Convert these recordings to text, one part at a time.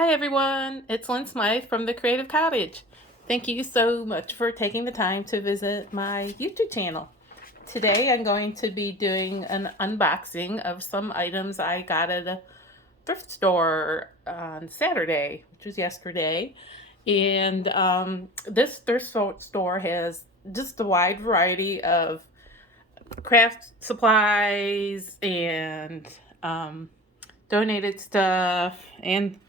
Hi everyone, it's Lynn Smythe from the Creative Cottage. Thank you so much for taking the time to visit my YouTube channel. Today I'm going to be doing an unboxing of some items I got at a thrift store on Saturday, which was yesterday. And this thrift store has just a wide variety of craft supplies and donated stuff and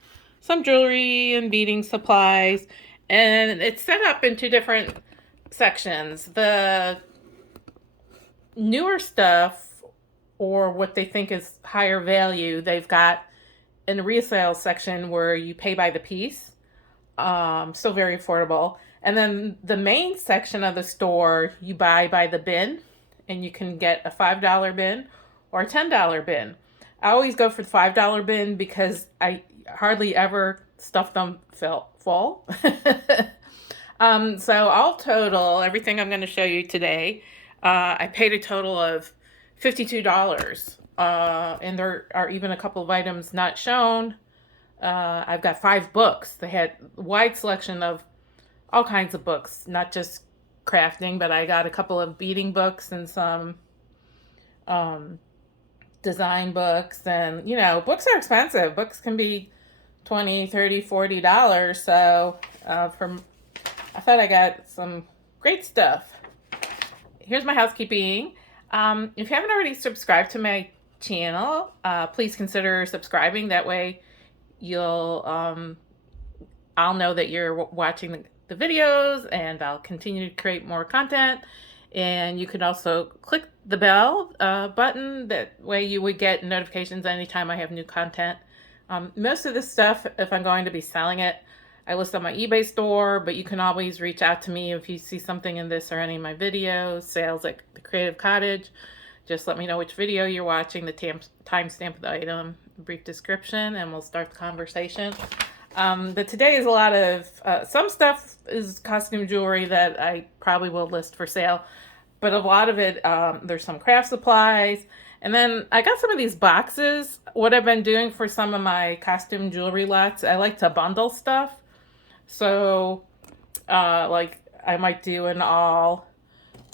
some jewelry and beading supplies, and it's set up into different sections. The newer stuff, or what they think is higher value, they've got in the resale section where you pay by the piece, still very affordable. And then the main section of the store, you buy by the bin, and you can get a $5 bin or a $10 bin. I always go for the $5 bin because I hardly ever stuff them full. So all total, everything I'm going to show you today, I paid a total of $52. And there are even a couple of items not shown. I've got 5 books. They had a wide selection of all kinds of books, not just crafting, but I got a couple of beading books and some design books. And books are expensive. Books can be $20, $30, $40. So I thought I got some great stuff. Here's my housekeeping. If you haven't already subscribed to my channel, please consider subscribing. That way you'll I'll know that you're watching the videos, and I'll continue to create more content. And you can also click the bell button. That way you would get notifications anytime I have new content. Most of this stuff, if I'm going to be selling it, I list on my eBay store, but you can always reach out to me if you see something in this or any of my videos. Sales at the Creative Cottage. Just let me know which video you're watching, the timestamp of the item, brief description, and we'll start the conversation. But today is a lot of, some stuff is costume jewelry that I probably will list for sale, but a lot of it, there's some craft supplies. And then I got some of these boxes. What I've been doing for some of my costume jewelry lots, I like to bundle stuff. So, like I might do an all,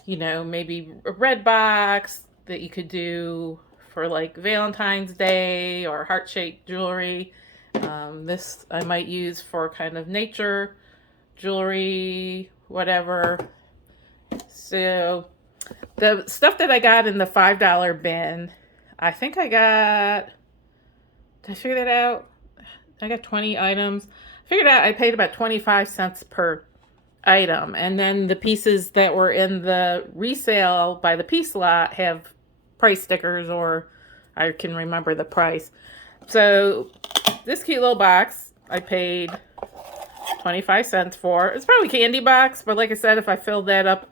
maybe a red box that you could do for like Valentine's Day or heart-shaped jewelry. This I might use for kind of nature jewelry, whatever. So the stuff that I got in the $5 bin, I think I got, did I figure that out? I got 20 items. I figured out I paid about 25 cents per item. And then the pieces that were in the resale by the piece lot have price stickers, or I can remember the price. So this cute little box I paid 25 cents for. It's probably a candy box, but like I said, if I filled that up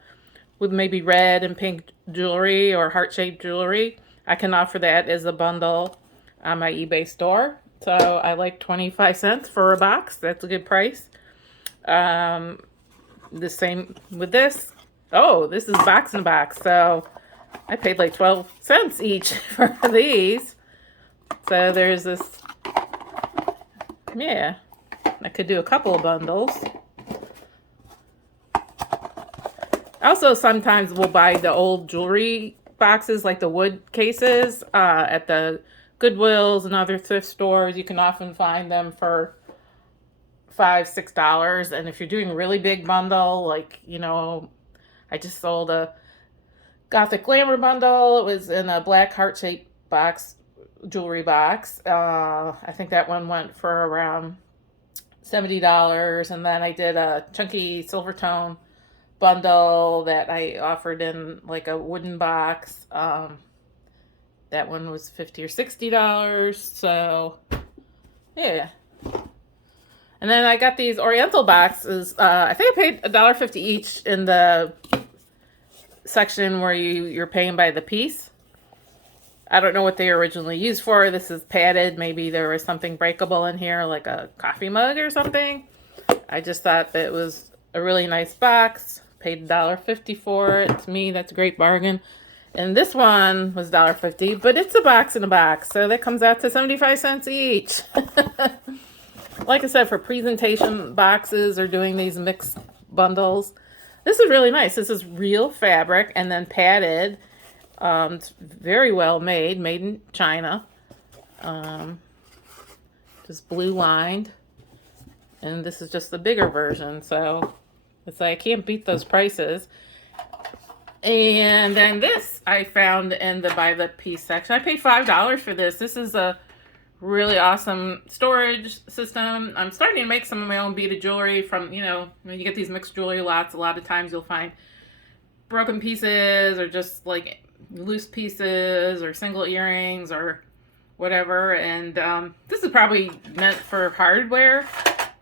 with maybe red and pink jewelry or heart-shaped jewelry, I can offer that as a bundle on my eBay store. So I like 25 cents for a box. That's a good price. The same with this. Oh, this is box in a box. So I paid like 12 cents each for these. So there's this, yeah, I could do a couple of bundles. Also, sometimes we'll buy the old jewelry boxes, like the wood cases, at the Goodwills and other thrift stores. You can often find them for $5, $6. And if you're doing a really big bundle, like, I just sold a Gothic Glamour bundle. It was in a black heart-shaped box, jewelry box. I think that one went for around $70. And then I did a chunky silver tone bundle that I offered in like a wooden box. That one was $50 or $60. So yeah. And then I got these Oriental boxes. I think I paid $1.50 each in the section where you're paying by the piece. I don't know what they originally used for. This is padded. Maybe there was something breakable in here, like a coffee mug or something. I just thought that it was a really nice box. Paid $1.50 for it. To me, that's a great bargain. And this one was $1.50, but it's a box in a box. So that comes out to 75 cents each. like I said, for presentation boxes or doing these mixed bundles, this is really nice. This is real fabric and then padded. It's very well made in China. Just blue lined. And this is just the bigger version. So it's like, I can't beat those prices. And then this I found in the by the piece section. I paid $5 for this. This is a really awesome storage system. I'm starting to make some of my own beaded jewelry from, you know, when you get these mixed jewelry lots, a lot of times you'll find broken pieces or just like loose pieces or single earrings or whatever. And this is probably meant for hardware.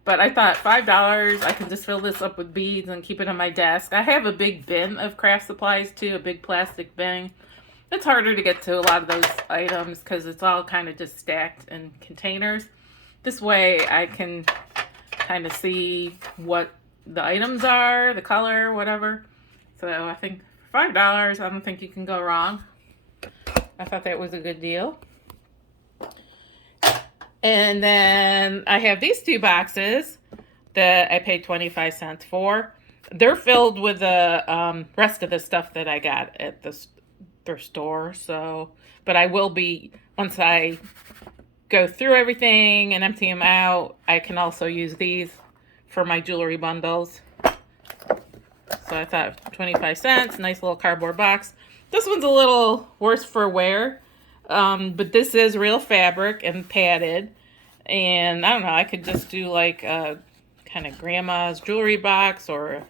But I thought $5, I can just fill this up with beads and keep it on my desk. I have a big bin of craft supplies too, a big plastic bin. It's harder to get to a lot of those items because it's all kind of just stacked in containers. This way I can kind of see what the items are, the color, whatever. So I think for $5, I don't think you can go wrong. I thought that was a good deal. And then I have these two boxes that I paid 25 cents for. They're filled with the rest of the stuff that I got at the thrift store. So, but I will be, once I go through everything and empty them out, I can also use these for my jewelry bundles. So I thought 25 cents, nice little cardboard box. This one's a little worse for wear. But this is real fabric and padded. And I don't know, I could just do like a kind of grandma's jewelry box or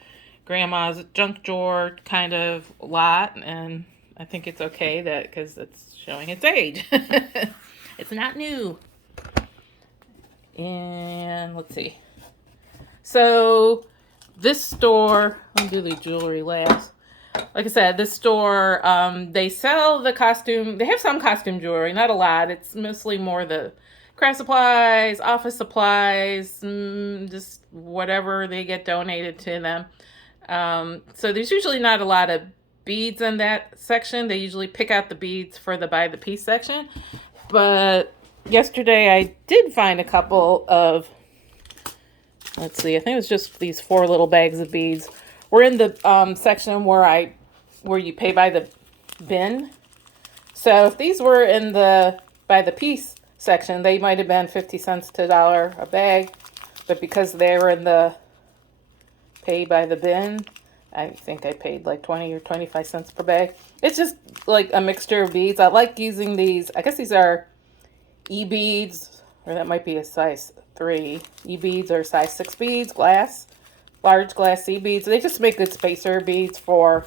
grandma's junk drawer kind of lot. And I think it's okay that because it's showing its age. It's not new. And let's see. So this store, let me do the jewelry last. Like I said, this store, they sell the costume. They have some costume jewelry, not a lot. It's mostly more the craft supplies, office supplies, just whatever they get donated to them. So there's usually not a lot of beads in that section. They usually pick out the beads for the by the piece section. But yesterday I did find a couple of, let's see, I think it was just these 4 little bags of beads. We're in the section where you pay by the bin. So if these were in the by the piece section, they might have been 50 cents to $1 a bag. But because they were in the pay by the bin, I think I paid like 20 or 25 cents per bag. It's just like a mixture of beads. I like using these. I guess these are E-beads, or that might be a size 3. E-beads or size 6 beads, glass. Large glass sea beads. They just make good spacer beads for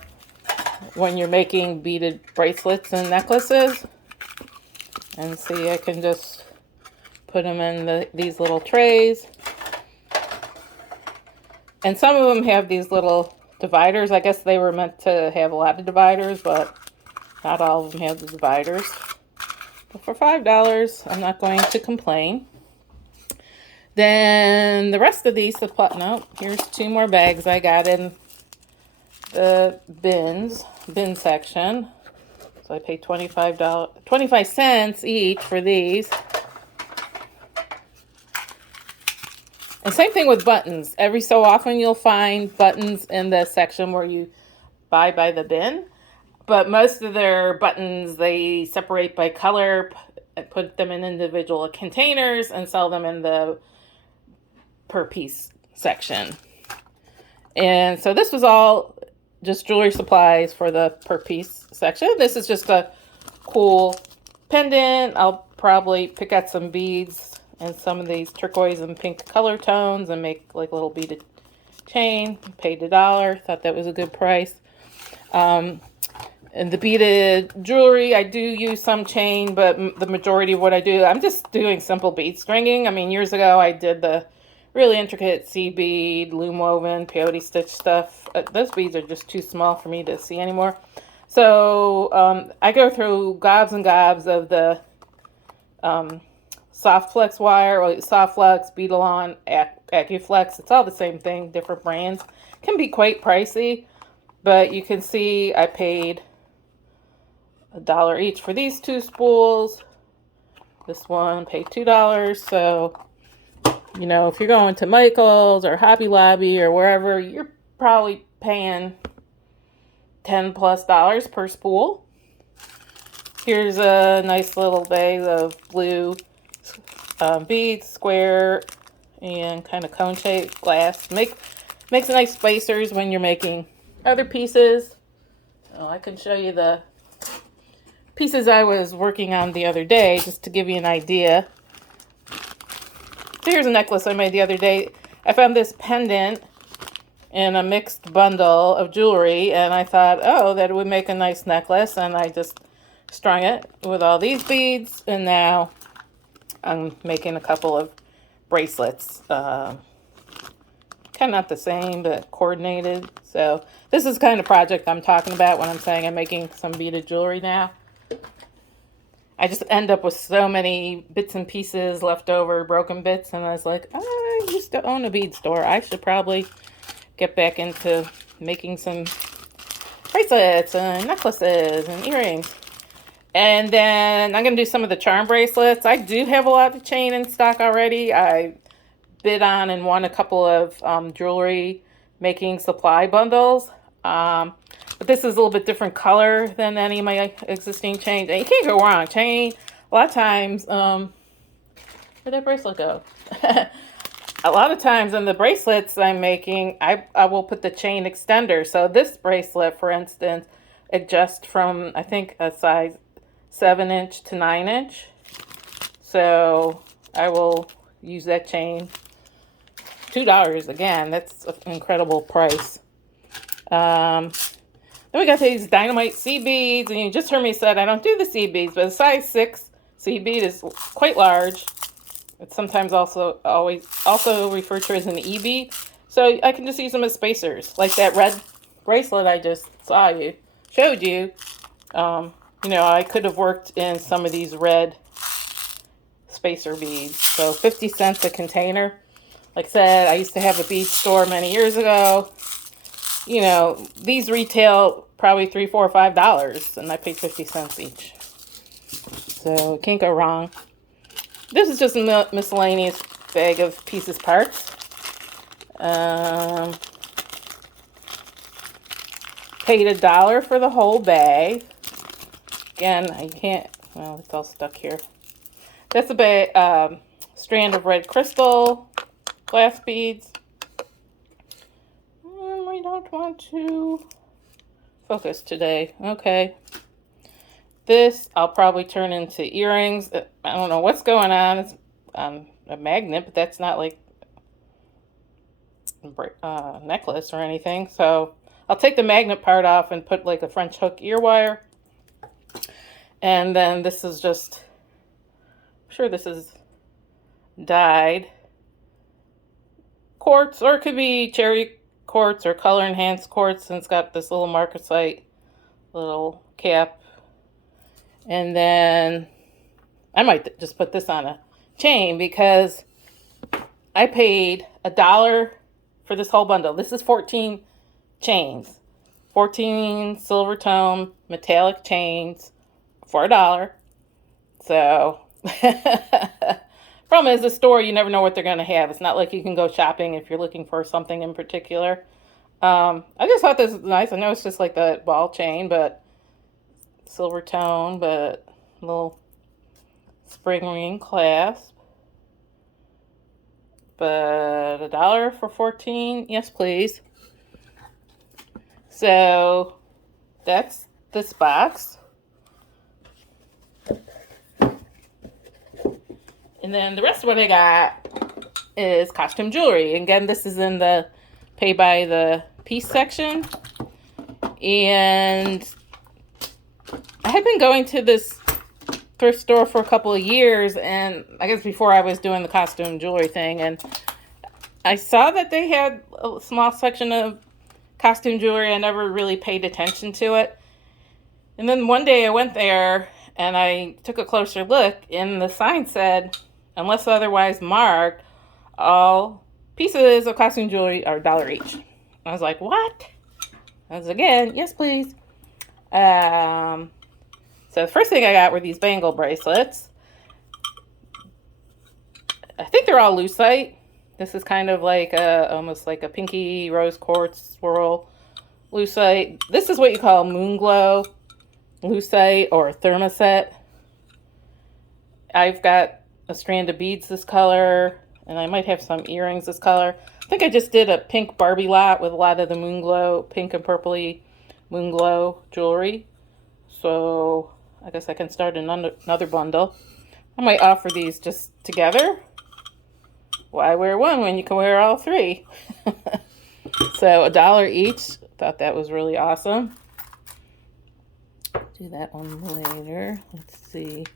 when you're making beaded bracelets and necklaces. And see, I can just put them in these little trays. And some of them have these little dividers. I guess they were meant to have a lot of dividers, but not all of them have the dividers. But for $5, I'm not going to complain. Then the rest of these, here's 2 more bags I got in the bin section. So I paid $25, 25 each for these. And same thing with buttons. Every so often you'll find buttons in the section where you buy by the bin. But most of their buttons, they separate by color, put them in individual containers, and sell them in the per piece section. And so this was all just jewelry supplies for the per piece section. This is just a cool pendant. I'll probably pick out some beads and some of these turquoise and pink color tones and make like a little beaded chain. Paid $1. Thought that was a good price. And the beaded jewelry, I do use some chain, but the majority of what I do, I'm just doing simple bead stringing. I mean, years ago I did the really intricate sea bead, loom woven, peyote stitch stuff. Those beads are just too small for me to see anymore. So I go through gobs and gobs of the soft flex wire, or soft flex, Beadalon, AccuFlex. It's all the same thing, different brands. Can be quite pricey, but you can see I paid $1 each for these 2 spools. This one paid $2, so You know, if you're going to Michael's or Hobby Lobby or wherever, you're probably paying $10+ per spool. Here's a nice little bag of blue beads, square and kind of cone-shaped glass. Makes nice spacers when you're making other pieces. Oh, I can show you the pieces I was working on the other day just to give you an idea. So here's a necklace I made the other day. I found this pendant in a mixed bundle of jewelry, and I thought, oh, that it would make a nice necklace, and I just strung it with all these beads, and now I'm making a couple of bracelets. Kind of not the same, but coordinated. So this is the kind of project I'm talking about when I'm saying I'm making some beaded jewelry now. I just end up with so many bits and pieces left over, broken bits, and I was like, I used to own a bead store. I should probably get back into making some bracelets and necklaces and earrings. And then I'm going to do some of the charm bracelets. I do have a lot of chain in stock already. I bid on and won a couple of jewelry making supply bundles. But this is a little bit different color than any of my existing chains. And you can't go wrong. Chain, a lot of times, where'd that bracelet go? A lot of times in the bracelets I'm making, I will put the chain extender. So this bracelet, for instance, adjusts from, I think, a size 7-inch to 9-inch. So I will use that chain. $2 again. That's an incredible price. Then we got these dynamite seed beads, and you just heard me said I don't do the seed beads, but a size 6 seed bead is quite large. It's sometimes also referred to as an E bead. So I can just use them as spacers, like that red bracelet I just showed you. You know, I could have worked in some of these red spacer beads. So 50 cents a container. Like I said, I used to have a bead store many years ago. You know, these retail probably $3, $4, $5, and I paid 50 cents each. So can't go wrong. This is just a miscellaneous bag of pieces parts. Paid $1 for the whole bag. Again, I can't, well, it's all stuck here. That's a strand of red crystal glass beads. I don't want to focus today. Okay. This I'll probably turn into earrings. I don't know what's going on. It's a magnet, but that's not like a necklace or anything. So I'll take the magnet part off and put like a French hook ear wire. And then this is just, I'm sure this is dyed quartz, or it could be cherry quartz or color enhanced quartz, and it's got this little marcasite little cap. And then I might just put this on a chain because I paid $1 for this whole bundle. This is 14 chains, 14 silver tone metallic chains for $1. So problem is, the store, you never know what they're going to have. It's not like you can go shopping if you're looking for something in particular. I just thought this was nice. I know it's just like the ball chain, but silver tone, but a little spring ring clasp. But $1 for 14, yes please. So that's this box. And then the rest of what I got is costume jewelry. Again, this is in the pay by the piece section. And I had been going to this thrift store for a couple of years, and I guess before I was doing the costume jewelry thing, and I saw that they had a small section of costume jewelry. I never really paid attention to it. And then one day I went there and I took a closer look, and the sign said, unless otherwise marked, all pieces of costume jewelry are $1 each. I was like, what? I was again, yes please. So the first thing I got were these bangle bracelets. I think they're all lucite. This is kind of like almost like a pinky rose quartz swirl lucite. This is what you call moon glow lucite or thermoset. I've got a strand of beads this color, and I might have some earrings this color. I think I just did a pink Barbie lot with a lot of the moon glow, pink and purpley moon glow jewelry. So I guess I can start another bundle. I might offer these just together. Why wear one when you can wear all three? So $1 each. Thought that was really awesome. Do that one later. Let's see.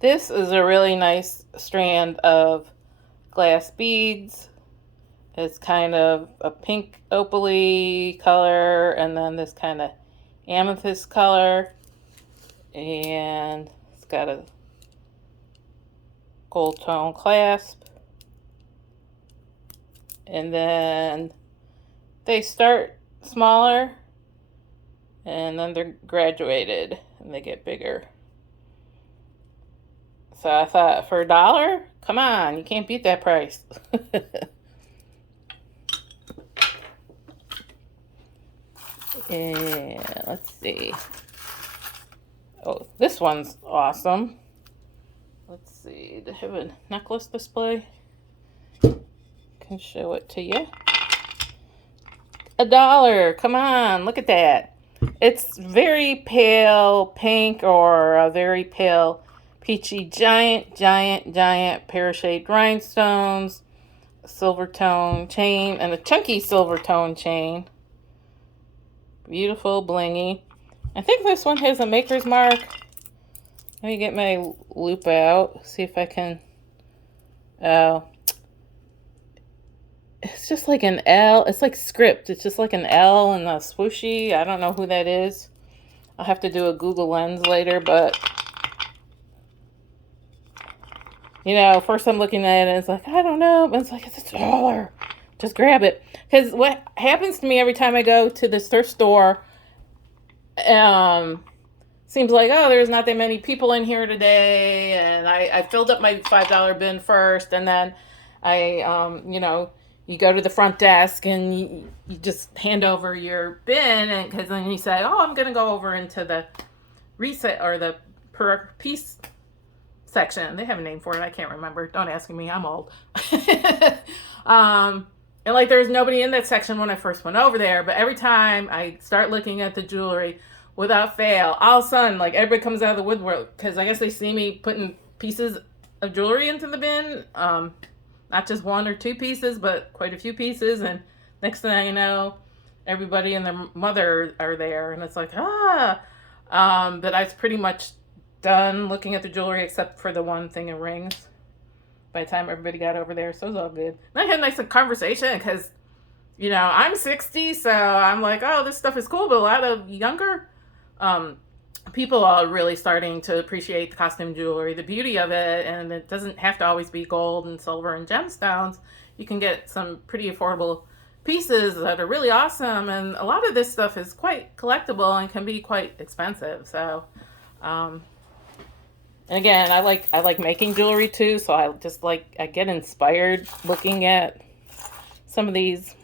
This is a really nice strand of glass beads. It's kind of a pink opaly color, and then this kind of amethyst color. And it's got a gold tone clasp. And then they start smaller, and then they're graduated, and they get bigger. So I thought, for $1, come on, you can't beat that price. And let's see. Oh, this one's awesome. Let's see. Do I have a necklace display? Can show it to you. $1. Come on, look at that. It's very pale pink or a very pale peachy giant pear-shaped rhinestones, a silver tone chain, and a chunky silver tone chain. Beautiful blingy. I think this one has a maker's mark. Let me get my loop out, see if I can. Oh. It's just like an L. It's like script. It's just like an L and a swooshy. I don't know who that is. I'll have to do a Google Lens later, but you know, first I'm looking at it and it's like, I don't know. But it's like, it's $1. Just grab it. Because what happens to me every time I go to this thrift store, seems like, oh, there's not that many people in here today. And I filled up my $5 bin first. And then you know, you go to the front desk and you just hand over your bin. And because then you say, oh, I'm going to go over into the reset or the per piece section. They have a name for it. I can't remember. Don't ask me. I'm old. And like there's nobody in that section when I first went over there. But every time I start looking at the jewelry, without fail, all of a sudden, like everybody comes out of the woodwork because I guess they see me putting pieces of jewelry into the bin. Not just one or two pieces, but quite a few pieces. And next thing I know, everybody and their mother are there. And it's like, but I was pretty much done looking at the jewelry except for the one thing of rings by the time everybody got over there. So it was all good. And I had a nice conversation because, you know, I'm 60, so I'm like, oh, this stuff is cool. But a lot of younger people are really starting to appreciate the costume jewelry, the beauty of it. And it doesn't have to always be gold and silver and gemstones. You can get some pretty affordable pieces that are really awesome. And a lot of this stuff is quite collectible and can be quite expensive. So, and again, I like making jewelry too, so I get inspired looking at some of these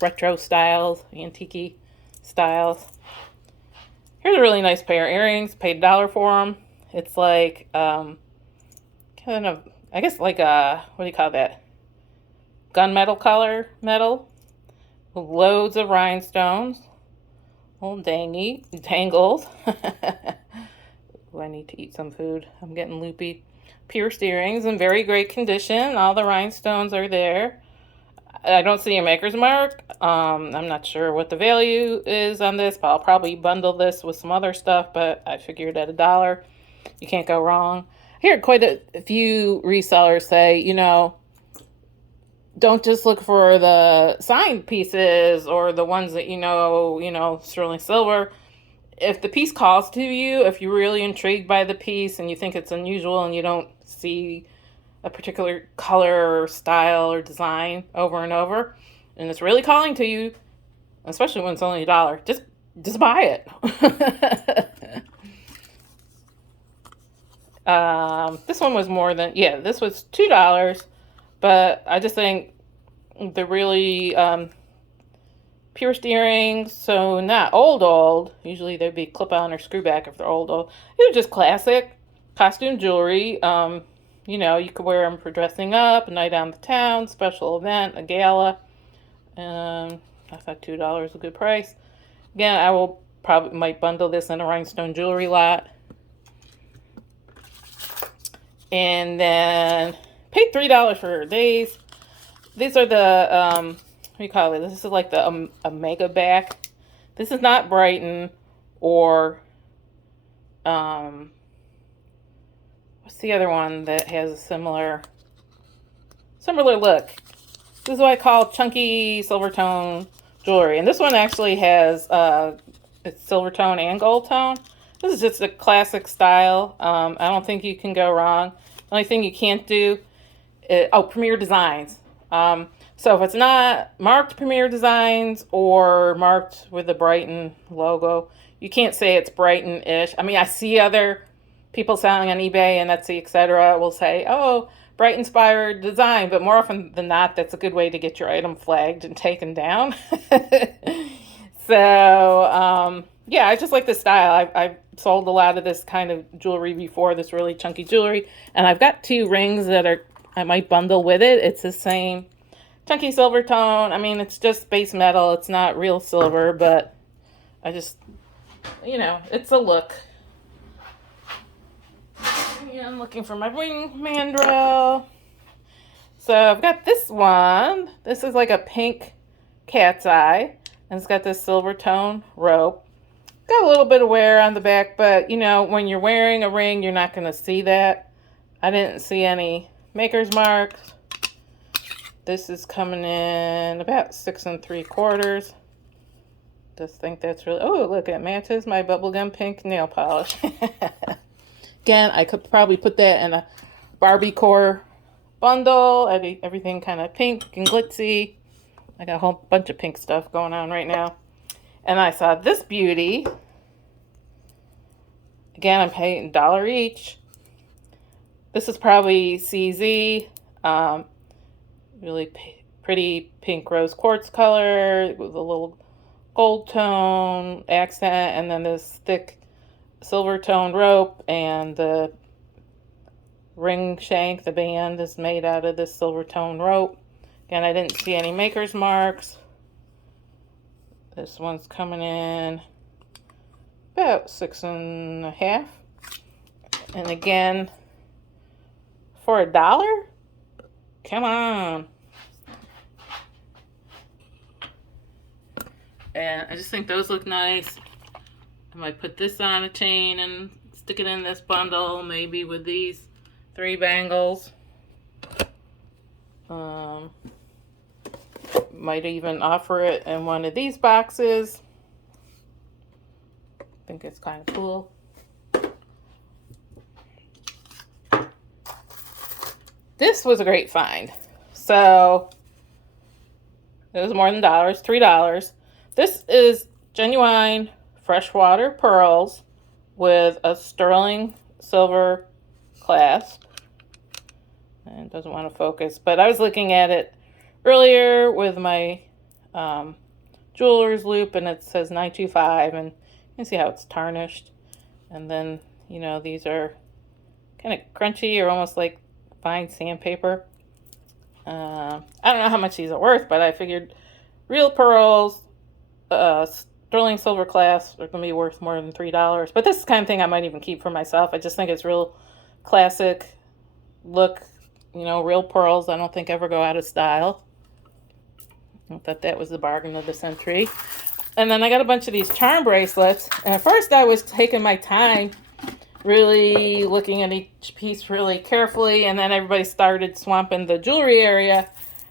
retro styles, antique styles. Here's a really nice pair of earrings. Paid $1 for them. It's like kind of, I guess like a, what do you call that? Gunmetal color metal with loads of rhinestones. Old tangled. I need to eat some food. I'm getting loopy. Pierced earrings in very great condition. All the rhinestones are there. I don't see a maker's mark. I'm not sure what the value is on this, but I'll probably bundle this with some other stuff, but I figured at $1, you can't go wrong. I hear quite a few resellers say, you know, don't just look for the signed pieces or the ones that you know, sterling silver. If the piece calls to you, if you're really intrigued by the piece and you think it's unusual and you don't see a particular color or style or design over and over, and it's really calling to you, especially when it's only $1, just buy it. This one was more than, yeah, this was $2, but I just think they're really pierced earrings, so not old. Usually they'd be clip-on or screw back if they're old. They're just classic costume jewelry. You know, you could wear them for dressing up, a night out in the town, special event, a gala. I thought $2 was a good price. Again, I will probably might bundle this in a rhinestone jewelry lot. And then paid $3 for these. These are the, what do you call it? This is like the Omega back. This is not Brighton or, what's the other one that has a similar look? This is what I call chunky silver tone jewelry. And this one actually has, it's silver tone and gold tone. This is just a classic style. I don't think you can go wrong. The only thing you can't do is, Premier Designs. So if it's not marked Premier Designs or marked with the Brighton logo, you can't say it's Brighton-ish. I mean, I see other people selling on eBay and Etsy, etc. will say, oh, Brighton-inspired design, but more often than not, that's a good way to get your item flagged and taken down. So, yeah, I just like this style. I've sold a lot of this kind of jewelry before, this really chunky jewelry. And I've got 2 rings that I might bundle with it. It's the same chunky silver tone. I mean, it's just base metal. It's not real silver, but I just, you know, it's a look. Yeah, I'm looking for my ring mandrel. So I've got this one. This is like a pink cat's eye. And it's got this silver tone rope. Got a little bit of wear on the back, but you know, when you're wearing a ring, you're not going to see that. I didn't see any maker's marks. This is coming in about 6 3/4. Just think that's really, oh, look, it matches my bubblegum pink nail polish. Again, I could probably put that in a Barbie core bundle. Everything kind of pink and glitzy. I got a whole bunch of pink stuff going on right now. And I saw this beauty. Again, I'm paying $1 each. This is probably CZ. Really pretty pink rose quartz color with a little gold tone accent, and then this thick silver tone rope, and the ring shank, the band, is made out of this silver tone rope. Again, I didn't see any maker's marks. This one's coming in about 6 1/2. And again, for $1? Come on. And I just think those look nice. I might put this on a chain and stick it in this bundle, maybe with these 3 bangles. Might even offer it in one of these boxes. I think it's kind of cool. This was a great find. So it was more than $1, $3. This is genuine freshwater pearls with a sterling silver clasp. And it doesn't want to focus, but I was looking at it earlier with my jeweler's loop, and it says 925, and you can see how it's tarnished. And then, you know, these are kind of crunchy or almost like fine sandpaper. I don't know how much these are worth, but I figured real pearls, sterling silver clasps are going to be worth more than $3. But this is the kind of thing I might even keep for myself. I just think it's real classic look. You know, real pearls I don't think ever go out of style. I thought that was the bargain of the century. And then I got a bunch of these charm bracelets. And at first I was taking my time, really looking at each piece really carefully. And then everybody started swamping the jewelry area.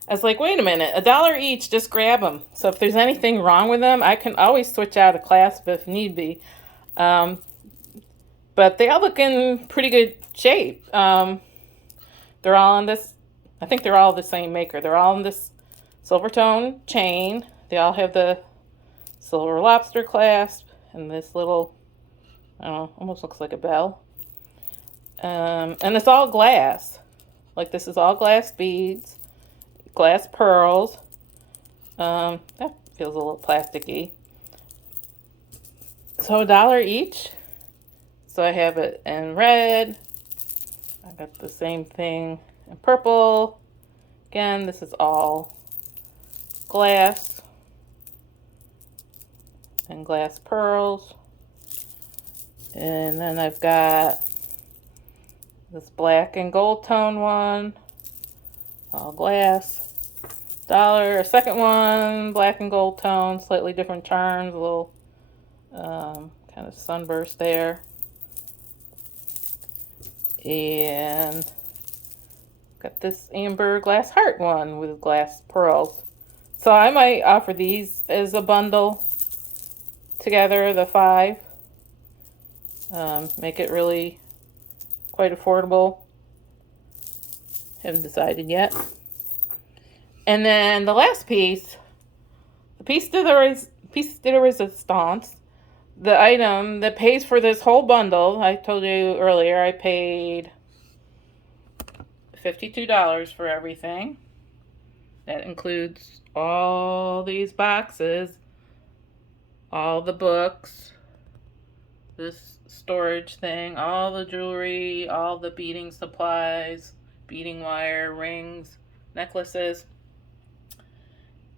I was like, wait a minute, $1 each, just grab them. So if there's anything wrong with them, I can always switch out a clasp if need be. But they all look in pretty good shape. They're all in this, I think they're all the same maker. They're all in this silver tone chain. They all have the silver lobster clasp and this little, I don't know, almost looks like a bell. And it's all glass. Like, this is all glass beads, glass pearls. That feels a little plasticky. So $1 each. So I have it in red. I got the same thing in purple. Again, this is all glass and glass pearls. And then I've got this black and gold tone one, all glass. $1. A second one, black and gold tone, slightly different charms, a little kind of sunburst there. And got this amber glass heart one with glass pearls. So I might offer these as a bundle together, the 5. Make it really quite affordable. Haven't decided yet. And then the last piece, the piece de la resistance, the item that pays for this whole bundle. I told you earlier I paid $52 for everything. That includes all these boxes, all the books, this storage thing, all the jewelry, all the beading supplies, beading wire, rings, necklaces,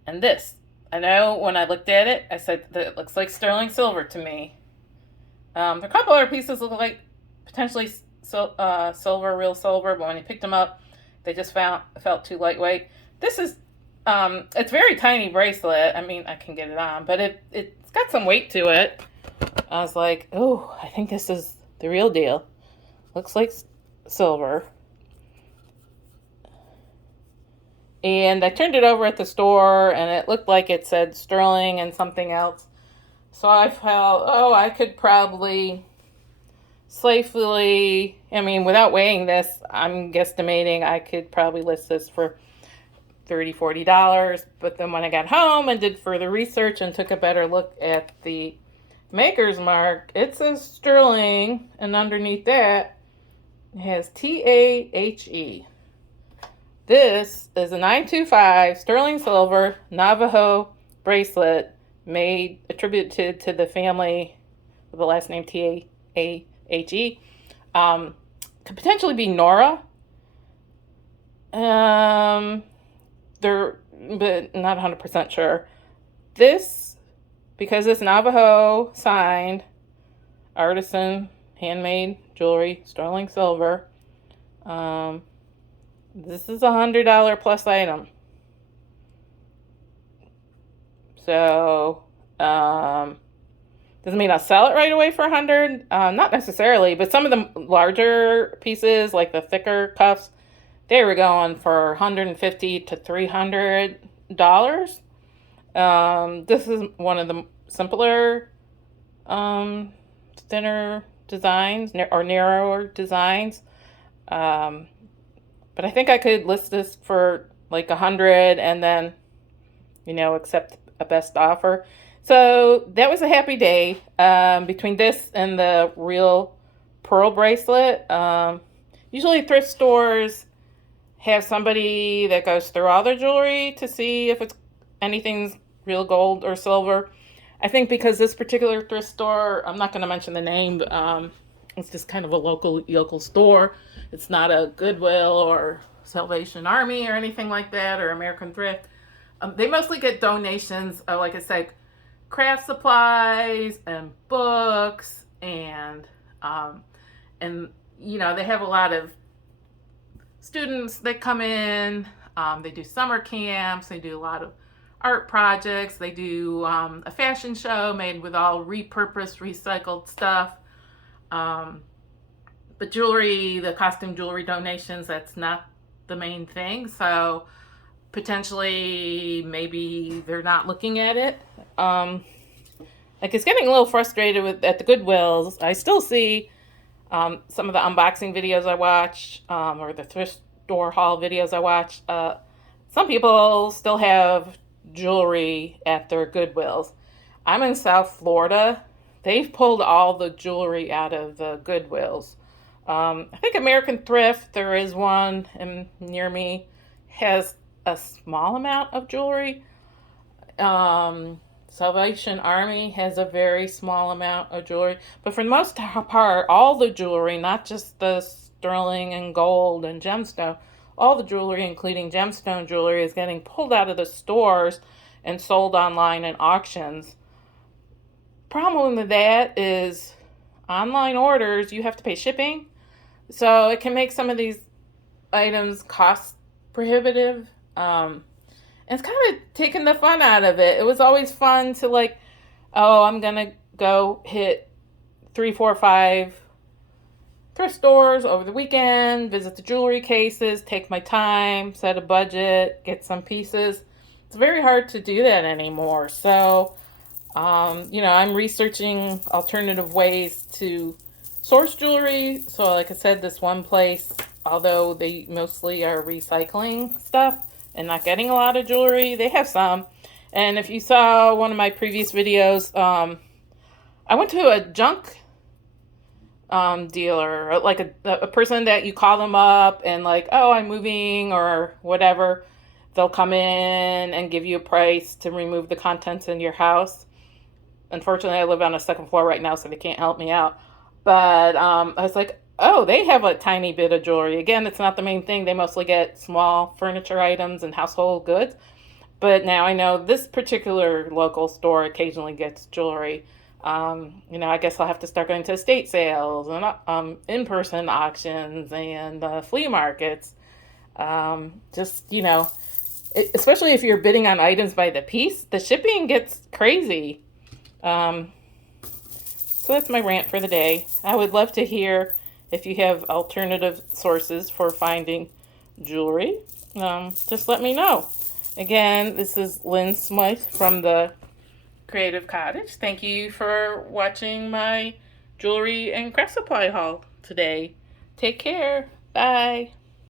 and this. I know when I looked at it, I said that it looks like sterling silver to me. A couple other pieces look like potentially silver, real silver, but when you picked them up, they just felt too lightweight. This is, it's a very tiny bracelet. I mean, I can get it on, but it's got some weight to it. I was like, oh, I think this is the real deal. Looks like silver. And I turned it over at the store, and it looked like it said sterling and something else. So I felt, oh, I could probably safely, I mean, without weighing this, I'm guesstimating I could probably list this for $30, $40. But then when I got home and did further research and took a better look at the maker's mark, it says sterling, and underneath that, it has TAHE. This is a 925 sterling silver Navajo bracelet attributed to the family with the last name TAHE. Could potentially be Nora. But not 100% sure. This, because it's Navajo signed, artisan, handmade jewelry, sterling silver. This is a $100 plus item. So, doesn't mean I'll sell it right away for $100. Not necessarily, but some of the larger pieces, like the thicker cuffs, they were going for $150 to $300. This is one of the simpler, thinner designs or narrower designs. But I think I could list this for like $100 and then, accept a best offer. So that was a happy day. Between this and the real pearl bracelet, usually thrift stores have somebody that goes through all their jewelry to see if anything's real gold or silver. I think because this particular thrift store, I'm not going to mention the name, but it's just kind of a local store. It's not a Goodwill or Salvation Army or anything like that, or American Thrift. They mostly get donations, like I said, craft supplies and books, and they have a lot of students that come in. They do summer camps. They do a lot of art projects. They do a fashion show made with all repurposed, recycled stuff. But jewelry, the costume jewelry donations, that's not the main thing. So potentially, maybe they're not looking at it. It's getting a little frustrated at the Goodwills. I still see some of the unboxing videos I watch, or the thrift store haul videos I watch. Some people still have jewelry at their Goodwills. I'm in South Florida. They've pulled all the jewelry out of the Goodwills. I think American Thrift, there is one near me, has a small amount of jewelry. Salvation Army has a very small amount of jewelry, but for the most part, all the jewelry, not just the sterling and gold and gemstone, all the jewelry, including gemstone jewelry, is getting pulled out of the stores and sold online in auctions. Problem with that is online orders, you have to pay shipping, so it can make some of these items cost prohibitive. It's kind of taking the fun out of it. It was always fun to like, oh, I'm gonna go hit 3, 4, 5 thrift stores over the weekend, visit the jewelry cases, take my time, set a budget, get some pieces. It's very hard to do that anymore. So, I'm researching alternative ways to source jewelry. So, like I said, this one place, although they mostly are recycling stuff and not getting a lot of jewelry, they have some. And if you saw one of my previous videos, I went to a junk dealer, like a person that you call them up and like, oh, I'm moving or whatever. They'll come in and give you a price to remove the contents in your house. Unfortunately, I live on a second floor right now, so they can't help me out. But I was like, oh, they have a tiny bit of jewelry. Again, it's not the main thing. They mostly get small furniture items and household goods. But now I know this particular local store occasionally gets jewelry. I guess I'll have to start going to estate sales and in-person auctions and flea markets. Especially if you're bidding on items by the piece, the shipping gets crazy. So that's my rant for the day. I would love to hear if you have alternative sources for finding jewelry. Just let me know. Again, this is Lynn Smythe from the Creative Cottage. Thank you for watching my jewelry and craft supply haul today. Take care. Bye.